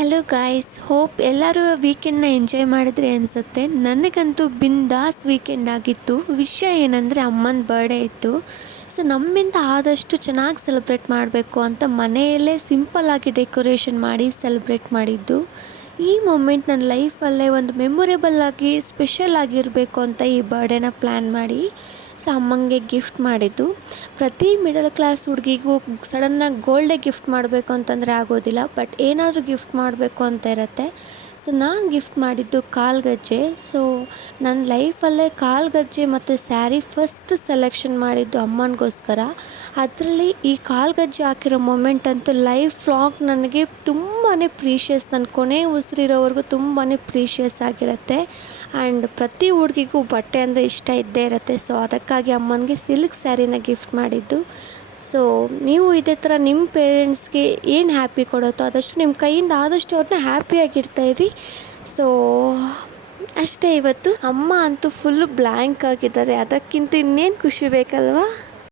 Hello guys, hope ಎಲ್ಲರೂ ವೀಕೆಂಡ್ನ enjoy ಮಾಡಿದ್ರಿ ಅನಿಸುತ್ತೆ. ನನಗಂತೂ ಬಿಂದಾಸ್ ವೀಕೆಂಡ್ ಆಗಿತ್ತು. ವಿಷಯ ಏನಂದರೆ ಅಮ್ಮನ ಬರ್ಡೇ ಇತ್ತು. ಸೊ ನಮ್ಮಿಂದ ಆದಷ್ಟು ಚೆನ್ನಾಗಿ ಸೆಲೆಬ್ರೇಟ್ ಮಾಡಬೇಕು ಅಂತ ಮನೆಯಲ್ಲೇ ಸಿಂಪಲ್ಲಾಗಿ ಡೆಕೋರೇಷನ್ ಮಾಡಿ ಸೆಲೆಬ್ರೇಟ್ ಮಾಡಿದ್ದು. ಈ ಮೂಮೆಂಟ್ ನನ್ನ ಲೈಫಲ್ಲೇ ಒಂದು ಮೆಮೊರೇಬಲ್ ಆಗಿ ಸ್ಪೆಷಲ್ ಆಗಿರಬೇಕು ಅಂತ ಈ ಬರ್ಡೇನ ಪ್ಲ್ಯಾನ್ ಮಾಡಿ ಸೊ ಅಮ್ಮಂಗೆ ಗಿಫ್ಟ್ ಮಾಡಿದ್ದು. ಪ್ರತಿ ಮಿಡಲ್ ಕ್ಲಾಸ್ ಹುಡುಗಿಗೂ ಸಡನ್ನಾಗಿ ಗೋಲ್ಡೇ ಗಿಫ್ಟ್ ಮಾಡಬೇಕು ಅಂತಂದರೆ ಆಗೋದಿಲ್ಲ, ಬಟ್ ಏನಾದರೂ ಗಿಫ್ಟ್ ಮಾಡಬೇಕು ಅಂತ ಇರುತ್ತೆ. ಸೊ ನಾನು ಗಿಫ್ಟ್ ಮಾಡಿದ್ದು ಕಾಲ್ಗಜ್ಜೆ. ಸೊ ನನ್ನ ಲೈಫಲ್ಲೇ ಕಾಲ್ಗಜ್ಜೆ ಮತ್ತು ಸ್ಯಾರಿ ಫಸ್ಟ್ ಸೆಲೆಕ್ಷನ್ ಮಾಡಿದ್ದು ಅಮ್ಮನಿಗೋಸ್ಕರ. ಅದರಲ್ಲಿ ಈ ಕಾಲ್ಗಜ್ಜೆ ಹಾಕಿರೋ ಮೊಮೆಂಟ್ ಅಂತೂ ಲೈಫ್ ಲಾಂಗ್ ನನಗೆ ತುಂಬಾ ಪ್ರೀಷಿಯಸ್, ನನ್ನ ಕೊನೆ ಉಸಿರಿರೋವರೆಗೂ ತುಂಬಾ ಪ್ರೀಷಿಯಸ್ ಆಗಿರುತ್ತೆ. ಆ್ಯಂಡ್ ಪ್ರತಿ ಹುಡುಗಿಗೂ ಬಟ್ಟೆ ಅಂದರೆ ಇಷ್ಟ ಇದ್ದೇ ಇರುತ್ತೆ. ಸೊ ಅದಕ್ಕಾಗಿ ಅಮ್ಮನಿಗೆ ಸಿಲ್ಕ್ ಸ್ಯಾರಿನ ಗಿಫ್ಟ್ ಮಾಡಿದ್ದು. ಸೊ ನೀವು ಇದೇ ಥರ ನಿಮ್ಮ ಪೇರೆಂಟ್ಸ್ಗೆ ಏನು ಹ್ಯಾಪಿ ಕೊಡುತ್ತೋ ಆದಷ್ಟು ನಿಮ್ಮ ಕೈಯಿಂದ ಆದಷ್ಟು ಅವ್ರನ್ನ ಹ್ಯಾಪಿಯಾಗಿರ್ತಾಯಿರಿ. ಸೊ ಅಷ್ಟೇ. ಇವತ್ತು ಅಮ್ಮ ಅಂತೂ ಫುಲ್ಲು ಬ್ಲ್ಯಾಂಕ್ ಆಗಿದ್ದಾರೆ, ಅದಕ್ಕಿಂತ ಇನ್ನೇನು ಖುಷಿ ಬೇಕಲ್ವಾ.